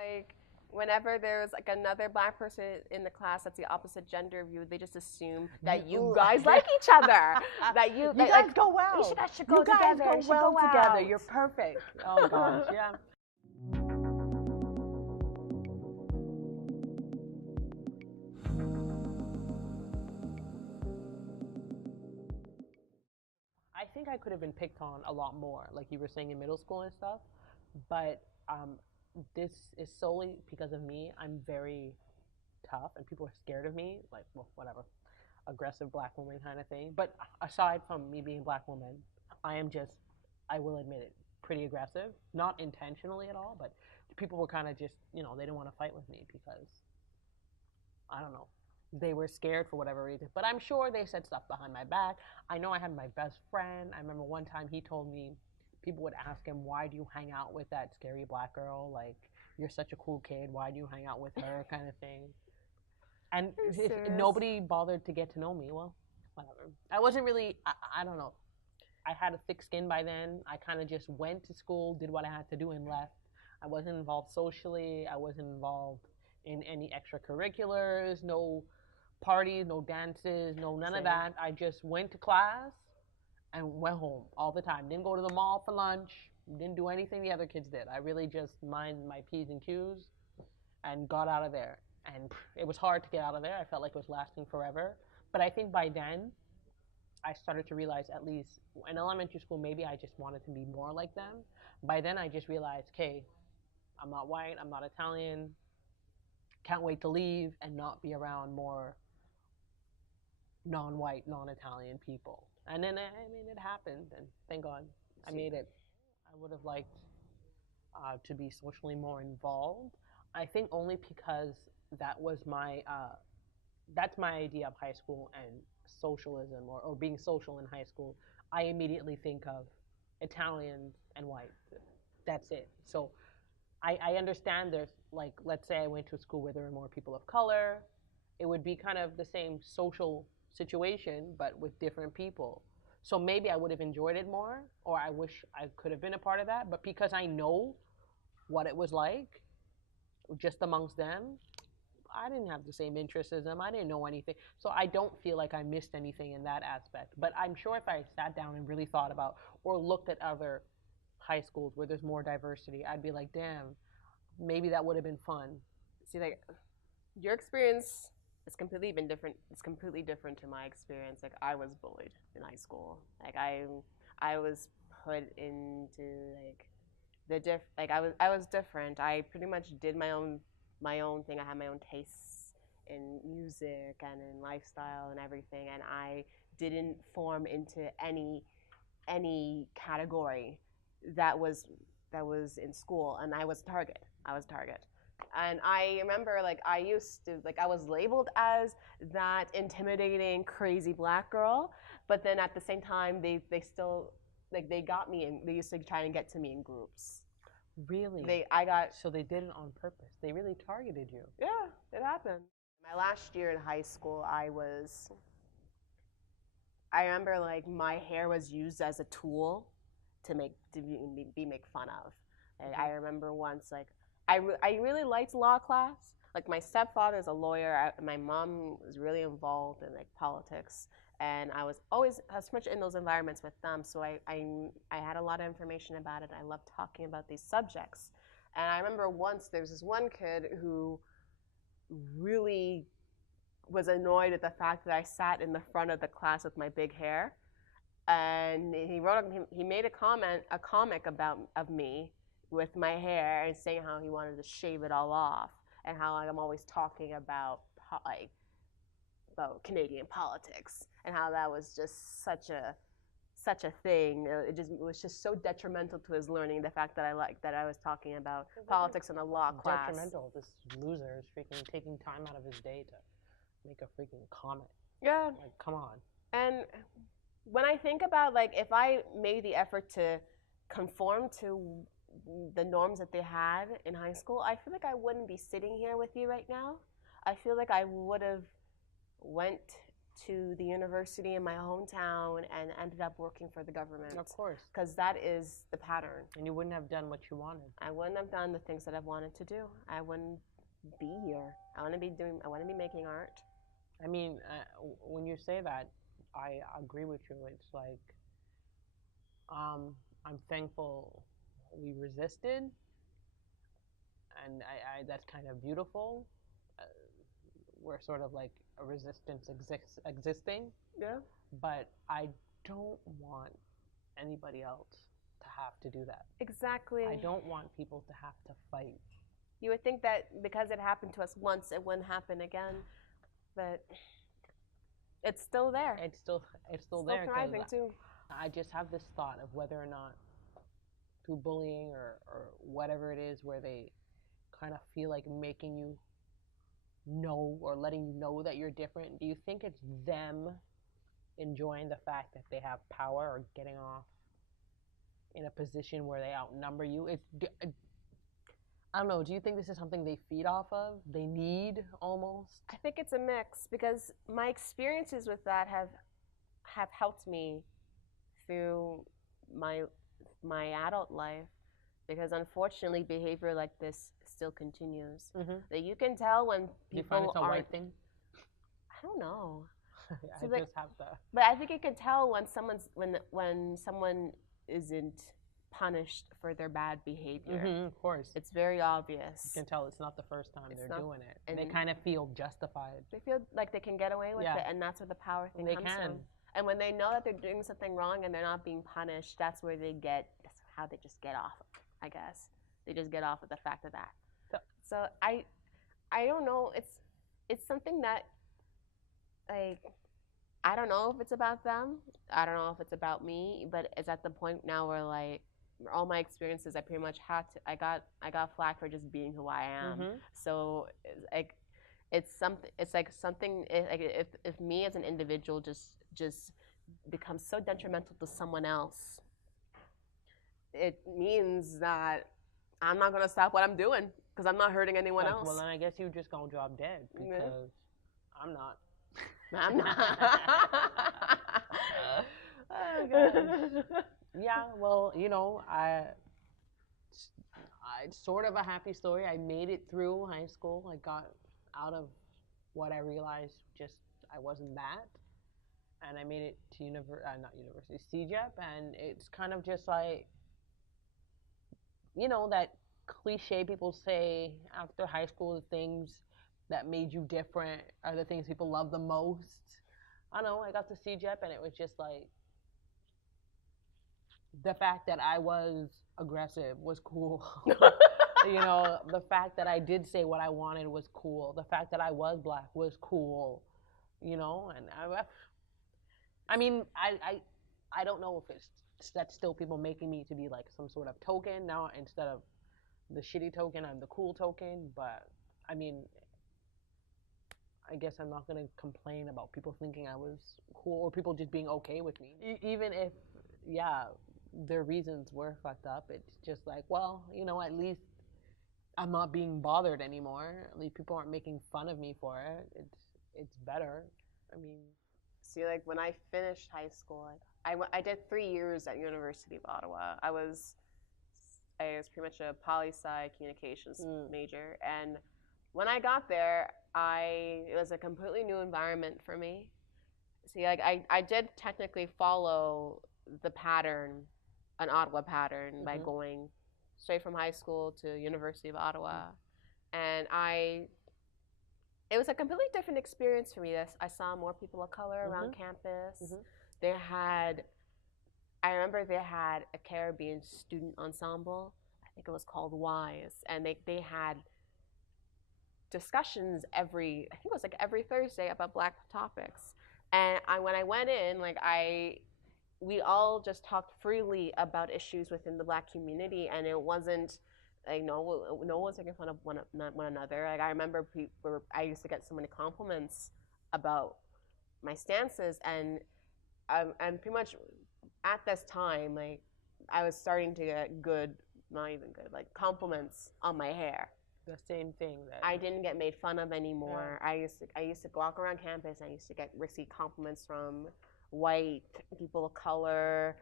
like whenever there's like another black person in the class that's the opposite gender of you, they just assume that you guys like each other. That you guys like, go well. You guys should go you guys together. go You should well go together. out. You're perfect. Oh gosh, yeah. I think I could have been picked on a lot more, like you were saying in middle school and stuff. But this is solely because of me. I'm very tough, and people are scared of me. Like, well, whatever, aggressive black woman kind of thing. But aside from me being a black woman, I am just, I will admit it, pretty aggressive. Not intentionally at all, but people were kind of just, they didn't want to fight with me because I don't know. They were scared for whatever reason. But I'm sure they said stuff behind my back. I know I had my best friend. I remember one time he told me, people would ask him, why do you hang out with that scary black girl? Like, you're such a cool kid. Why do you hang out with her? Kind of thing. And if nobody bothered to get to know me, well, whatever. I wasn't really, I don't know. I had a thick skin by then. I kind of just went to school, did what I had to do, and left. I wasn't involved socially. I wasn't involved in any extracurriculars, no parties, no dances, no none of that. I just went to class and went home all the time. Didn't go to the mall for lunch. Didn't do anything the other kids did. I really just mind my P's and Q's and got out of there. And it was hard to get out of there. I felt like it was lasting forever. But I think by then, I started to realize, at least in elementary school, maybe I just wanted to be more like them. By then, I just realized, okay, I'm not white, I'm not Italian, can't wait to leave and not be around more non-white, non-Italian people. And then, it happened, and thank God I made it. I would have liked to be socially more involved. I think only because that was that's my idea of high school and socialism, or being social in high school. I immediately think of Italians and white. That's it. So I understand there's, like, let's say I went to a school where there were more people of color, it would be kind of the same social situation, but with different people. So maybe I would have enjoyed it more, or I wish I could have been a part of that. But because I know what it was like just amongst them, I didn't have the same interests as them. I didn't know anything. So I don't feel like I missed anything in that aspect. But I'm sure if I sat down and really thought about or looked at other high schools where there's more diversity, I'd be like, damn, maybe that would have been fun. See, like, your experience is completely been different. It's completely different to my experience. Like, I was bullied in high school. Like, I was put into like I was different. I pretty much did my own thing. I had my own tastes in music and in lifestyle and everything, and I didn't form into any category that was in school, and I was target. And I remember, like, I was labeled as that intimidating, crazy black girl, but then at the same time, they still, like, they got me, and they used to try and get to me in groups. Really? So they did it on purpose. They really targeted you. Yeah, it happened. My last year in high school, I remember, like, my hair was used as a tool to be made fun of. Like, I remember once, like, I really liked law class. Like, my stepfather's a lawyer. My mom was really involved in, like, politics, and I was always as much in those environments with them. So I had a lot of information about it. I loved talking about these subjects. And I remember once there was this one kid who really was annoyed at the fact that I sat in the front of the class with my big hair, and he made a comic of me with my hair, and saying how he wanted to shave it all off, and how, like, I'm always talking about Canadian politics, and how that was just such a thing. It was just so detrimental to his learning, the fact that I was talking about politics in a law class. Detrimental. This loser is freaking taking time out of his day to make a freaking comment. Yeah. Like, come on. And when I think about, like, if I made the effort to conform to the norms that they had in high school, I feel like I wouldn't be sitting here with you right now. I feel like I would have went to the university in my hometown and ended up working for the government. Of course. Because that is the pattern. And you wouldn't have done what you wanted. I wouldn't have done the things that I've wanted to do. I wouldn't be here. I want to be making art. I mean, when you say that, I agree with you. It's like, I'm thankful we resisted, and that's kind of beautiful. We're sort of like a resistance existing. Yeah. But I don't want anybody else to have to do that. Exactly. I don't want people to have to fight. You would think that because it happened to us once, it wouldn't happen again, but it's still there. It's still there. Thriving too. I just have this thought of whether or not through bullying or whatever it is, where they kind of feel like making you know or letting you know that you're different. Do you think it's them enjoying the fact that they have power or getting off in a position where they outnumber you? I don't know. Do you think this is something they feed off of? They need almost? I think it's a mix, because my experiences with that have helped me through my adult life, because unfortunately behavior like this still continues. Mm-hmm. That you can tell when people do you find it's a white thing? I don't know. I like, just have to. But I think you can tell when someone isn't punished for their bad behavior. Mm-hmm, of course. It's very obvious. You can tell it's not the first time they're doing it. And they kind of feel justified. They feel like they can get away with it, and that's where the power thing comes from. And when they know that they're doing something wrong and they're not being punished, that's how they just get off, I guess. They just get off with the fact of that. So I don't know. It's something that, like, I don't know if it's about them. I don't know if it's about me, but it's at the point now where, like, all my experiences, I pretty much had to. I got flack for just being who I am. Mm-hmm. So like, it's like something. Like if me as an individual just becomes so detrimental to someone else, it means that I'm not gonna stop what I'm doing because I'm not hurting anyone else. Well, then I guess you just gonna drop dead because I'm not. I'm not. Oh, gosh. Yeah, well, you know, it's sort of a happy story. I made it through high school. I got out of what I realized I wasn't that. And I made it to not university, CJEP. And it's kind of just like, you know, that cliche people say after high school, the things that made you different are the things people love the most. I don't know, I got to CJEP and it was just like, the fact that I was aggressive was cool. You know, the fact that I did say what I wanted was cool. The fact that I was black was cool. You know, and I mean, I don't know if that's still people making me to be like some sort of token now instead of the shitty token. I'm the cool token, but I mean, I guess I'm not gonna complain about people thinking I was cool or people just being okay with me, even if, yeah, their reasons were fucked up. It's just like, well, you know, at least I'm not being bothered anymore. At least people aren't making fun of me for it. It's better. I mean, see, like when I finished high school, I did 3 years at University of Ottawa. I was pretty much a poli-sci communications major, and when I got there, it was a completely new environment for me. See, like I did technically follow the pattern, an Ottawa pattern, by going straight from high school to University of Ottawa, and it was a completely different experience for me. I saw more people of color around campus. I remember they had a Caribbean student ensemble. I think it was called Wise, and they had discussions every Thursday about Black topics. And when I went in, like we all just talked freely about issues within the Black community, and it wasn't like no one was making fun of one another. Like I remember I used to get so many compliments about my stances, and pretty much at this time, like I was starting to get not even good, like compliments on my hair. the same thing that I didn't get made fun of anymore. Yeah. I used to walk around campus and I used to receive compliments from white people of color,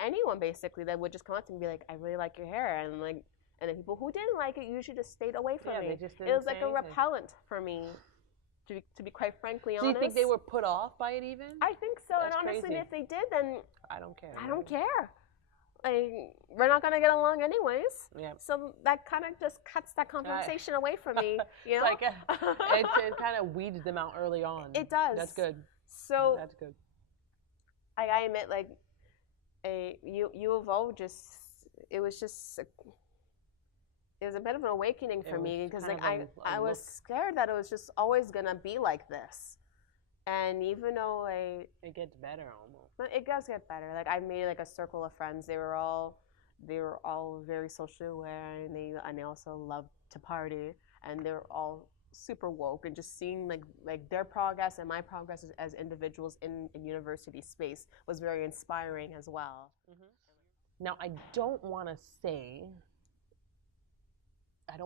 anyone basically that would just come up to me and be like, I really like your hair, and like, and then people who didn't like it usually just stayed away from me. It was like a repellent for me, to be quite frankly honest. Do you think they were put off by it even? I think so. That's and honestly, crazy. If they did, then I don't care. I don't care. Like, we're not gonna get along anyways. Yeah. So that kind of just cuts that conversation away from me. You know, like it kind of weeds them out early on. It does. That's good. So that's good. I admit, like, U of O it was a bit of an awakening for me because like I was scared that it was just always gonna be like this. And even though it gets better almost. But it does get better. Like I made like a circle of friends. They were all very socially aware, and they also loved to party, and they were all super woke. And just seeing like their progress and my progress as individuals in university space was very inspiring as well. Mm-hmm. Now I don't want to say. I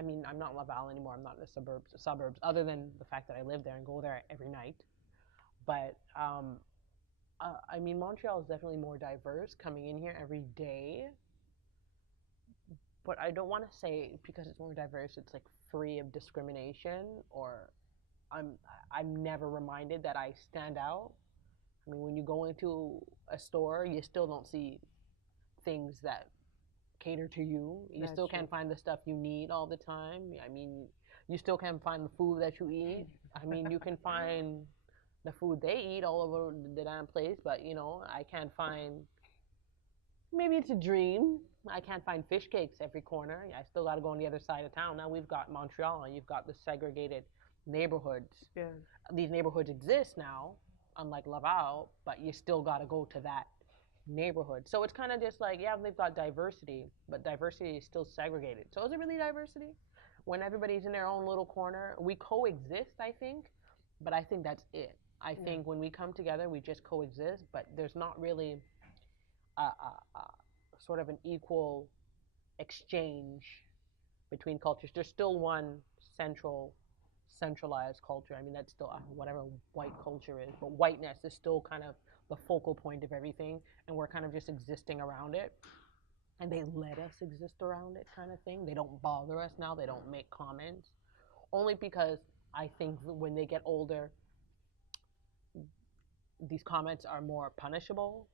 mean, I'm not in Laval anymore. I'm not in the suburbs, other than the fact that I live there and go there every night. But, I mean, Montreal is definitely more diverse coming in here every day. But I don't want to say because it's more diverse, it's like free of discrimination, or I'm never reminded that I stand out. I mean, when you go into a store, you still don't see things that cater to you. You still can't find the stuff you need all the time. I mean, you still can't find the food that you eat. I mean, you can find the food they eat all over the damn place, but you know, I can't find. Maybe it's a dream. I can't find fish cakes every corner. I still got to go on the other side of town. Now we've got Montreal, and you've got the segregated neighborhoods. Yeah. These neighborhoods exist now, unlike Laval, but you still got to go to that neighborhood. So it's kind of just like, yeah, they've got diversity, but diversity is still segregated. So is it really diversity? When everybody's in their own little corner, we coexist, I think, but I think that's it. I think when we come together, we just coexist, but there's not really a sort of an equal exchange between cultures. There's still one centralized culture. I mean, that's still whatever white culture is, but whiteness is still kind of the focal point of everything, and we're kind of just existing around it, and they let us exist around it, kind of thing. They don't bother us now. They don't make comments, only because I think when they get older, these comments are more punishable.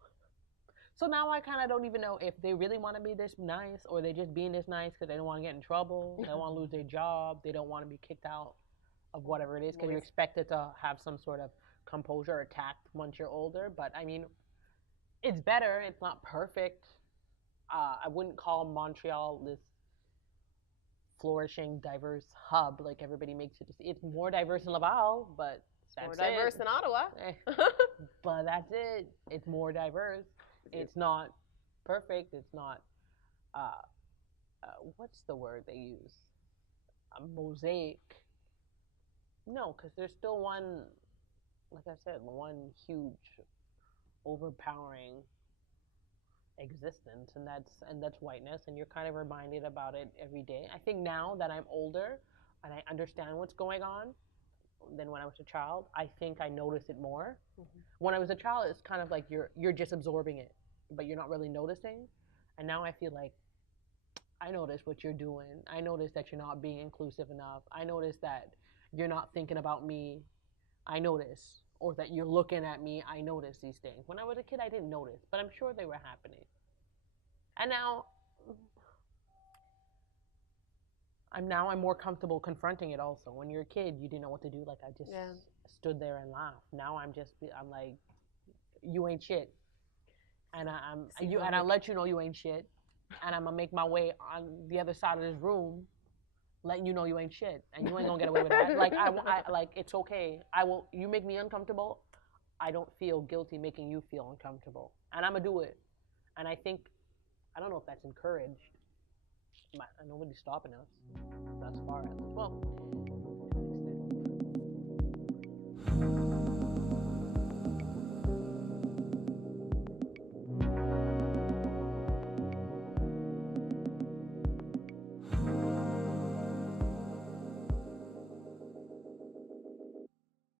So now I kind of don't even know if they really want to be this nice, or they just being this nice because they don't want to get in trouble, they don't want to lose their job, they don't want to be kicked out of whatever it is, because you're expected to have some sort of composure or tact once you're older. But I mean, it's better. It's not perfect. I wouldn't call Montreal this flourishing, diverse hub like everybody makes it. It's more diverse than Laval, but that's more diverse than Ottawa. But that's it. It's more diverse. It's not perfect. It's not. What's the word they use? A mosaic. No, because there's still one. Like I said, one huge, overpowering existence, and that's whiteness, and you're kind of reminded about it every day. I think now that I'm older and I understand what's going on than when I was a child, I think I notice it more. Mm-hmm. When I was a child, it's kind of like you're just absorbing it, but you're not really noticing. And now I feel like I notice what you're doing. I notice that you're not being inclusive enough. I notice that you're not thinking about me. I notice, or that you're looking at me. I notice these things. When I was a kid, I didn't notice, but I'm sure they were happening. And now I'm more comfortable confronting it also. When you're a kid, you didn't know what to do. Like, I just stood there and laughed. Now I'm like, you ain't shit. And I'll let you know you ain't shit. And I'm gonna make my way on the other side of this room, letting you know you ain't shit, and you ain't gonna get away with that. Like I like, it's okay. You make me uncomfortable. I don't feel guilty making you feel uncomfortable, and I'm gonna do it. And I think, I don't know if that's encouraged, but nobody's stopping us thus far. Well,